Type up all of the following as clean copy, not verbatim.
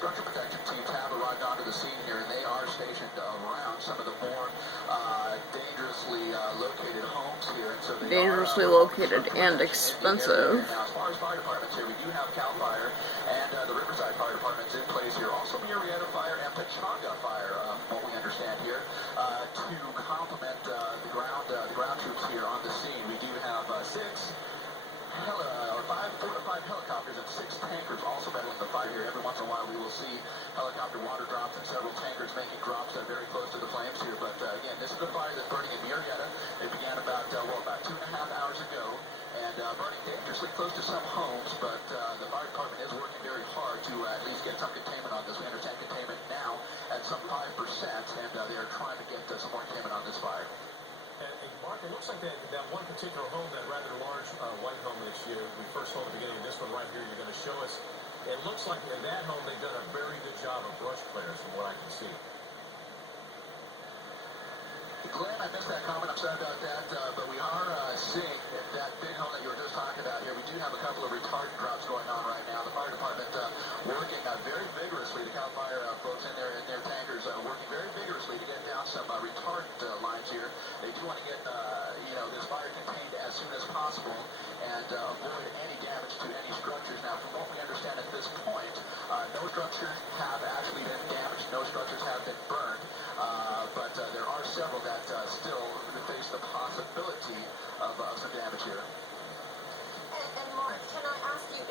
structure protection teams have arrived onto the scene here, and they are stationed around some of the more dangerously located homes here. And so they dangerously located and expensive. Now, as far as fire departments here, we do have CAL FIRE and the Riverside Fire Departments in place here. Also, Murrieta Fire and Pechanga Fire, what we understand here, to complement the ground troops here on the scene. We do have 4 to 5 helicopters and 6 tankers also battling the fire here. Every once in a while we will see helicopter water drops and several tankers making drops very close to the flames here. But again, this is a fire that's burning in Murrieta. It began about 2.5 hours ago and burning dangerously close to some homes. But the fire department is working very hard to at least get some containment on this. We understand containment now at some 5%, and they are trying to get some more containment on this fire. And Mark, it looks like that one particular home, that rather large white home that we first saw at the beginning of this one right here, you're going to show us. It looks like in that home they've done a very good job of brush clearance from what I can see. Glenn, I missed that comment. I'm sorry about that. But we are seeing that big home that you were just talking about here. We do have a couple of retardant drops going on right now. The fire department working very vigorously. The CAL FIRE folks in their tankers working very vigorously to get down some retardant lines here. They do want to get this fire contained as soon as possible and avoid any damage to any structures. Now, from what we understand at this point, no structures have actually been damaged. No structures have been burned. But there are several that still face the possibility of some damage here. And Mark, can I ask you,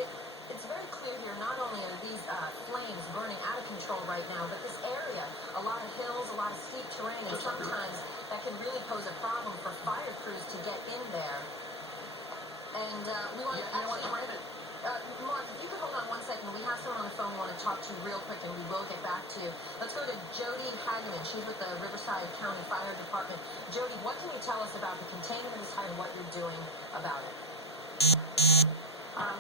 it's very clear here, not only are these flames burning out of control right now, but this area, a lot of hills, a lot of steep terrain, and sometimes that can really pose a problem for fire crews to get in there. And we want to Mark, if you could hold on one second. We have someone on the phone we want to talk to real quick, and we will get back to you. Let's go to Jody Hageman. She's with the Riverside County Fire Department. Jody, what can you tell us about the containment of this fire and what you're doing about it?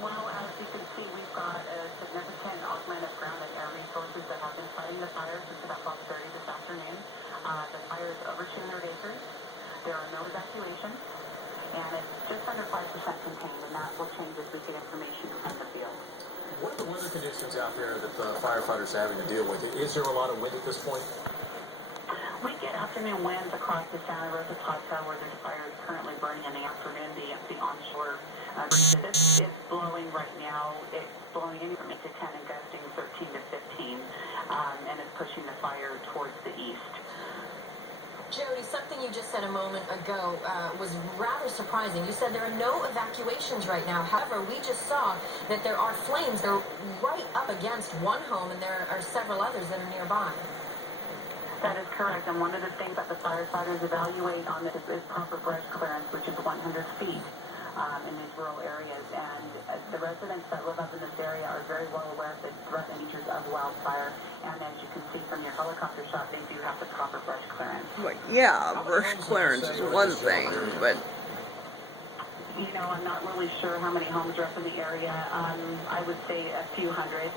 Well, as you can see, we've got a significant augment of ground and air resources that have been fighting the fire since about 12:30 this afternoon. The fire is over 200 acres. There are no evacuations. And it's just under 5% contained, and that will change as we get information from the field. What are the weather conditions out there that the firefighters are having to deal with? Is there a lot of wind at this point? We get afternoon winds across the Santa Rosa Plateau where this fire is currently burning in the afternoon. The onshore breeze is blowing right now. It's blowing anywhere from 8 to 10 and gusting 13 to 15, and it's pushing the fire towards the east. Jody, something you just said a moment ago was rather surprising. You said there are no evacuations right now. However, we just saw that there are flames. They're right up against one home, and there are several others that are nearby. That is correct, and one of the things that the firefighters evaluate on this is proper brush clearance, which is 100 feet in these rural areas. And the residents that live up in this area are very well aware of the threat and dangers of wildfire. And as you can see from your helicopter shot, they do have the proper brush clearance. But yeah, brush clearance is one thing, but you know, I'm not really sure how many homes are up in the area. I would say a few hundred,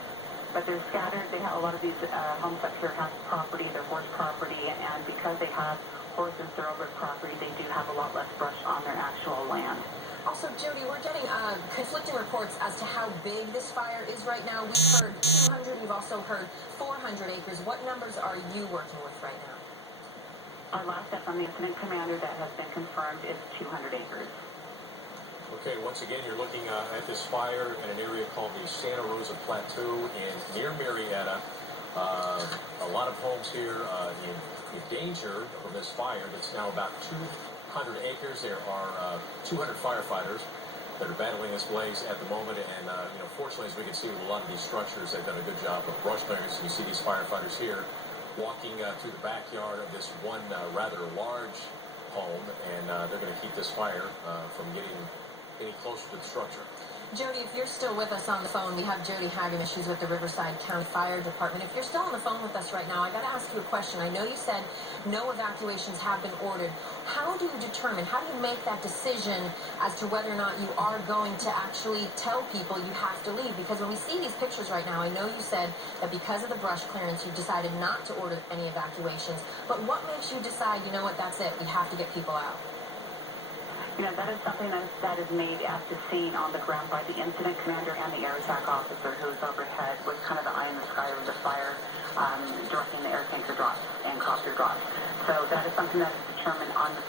but they're scattered. They have a lot of these homes up here have property, they're horse property, and because they have horse and thoroughbred property, they do have a lot less brush on their actual land. Also, Jody, we're getting conflicting reports as to how big this fire is right now. We've heard 200, we've also heard 400 acres. What numbers are you working with right now? Our last step from the incident commander that has been confirmed is 200 acres. Okay, once again, you're looking at this fire in an area called the Santa Rosa Plateau near Murrieta. A lot of homes here in danger of this fire that's now about 200 acres. There are 200 firefighters that are battling this blaze at the moment, and fortunately, as we can see with a lot of these structures, they've done a good job of brush clearance. You see these firefighters here walking through the backyard of this one rather large home, and they're going to keep this fire from getting any closer to the structure. Jody, if you're still with us on the phone, we have Jody Hageman. She's with the Riverside County Fire Department. If you're still on the phone with us right now, I got to ask you a question. I know you said no evacuations have been ordered. How do you determine, how do you make that decision as to whether or not you are going to actually tell people you have to leave? Because when we see these pictures right now, I know you said that because of the brush clearance, you decided not to order any evacuations. But what makes you decide, you know what, that's it, we have to get people out? You know, that is something that is made at the scene on the ground by the incident commander and the air attack officer who is overhead with kind of the eye in the sky of the fire, directing the air tanker drops and copter drops. So that is something that is determined on the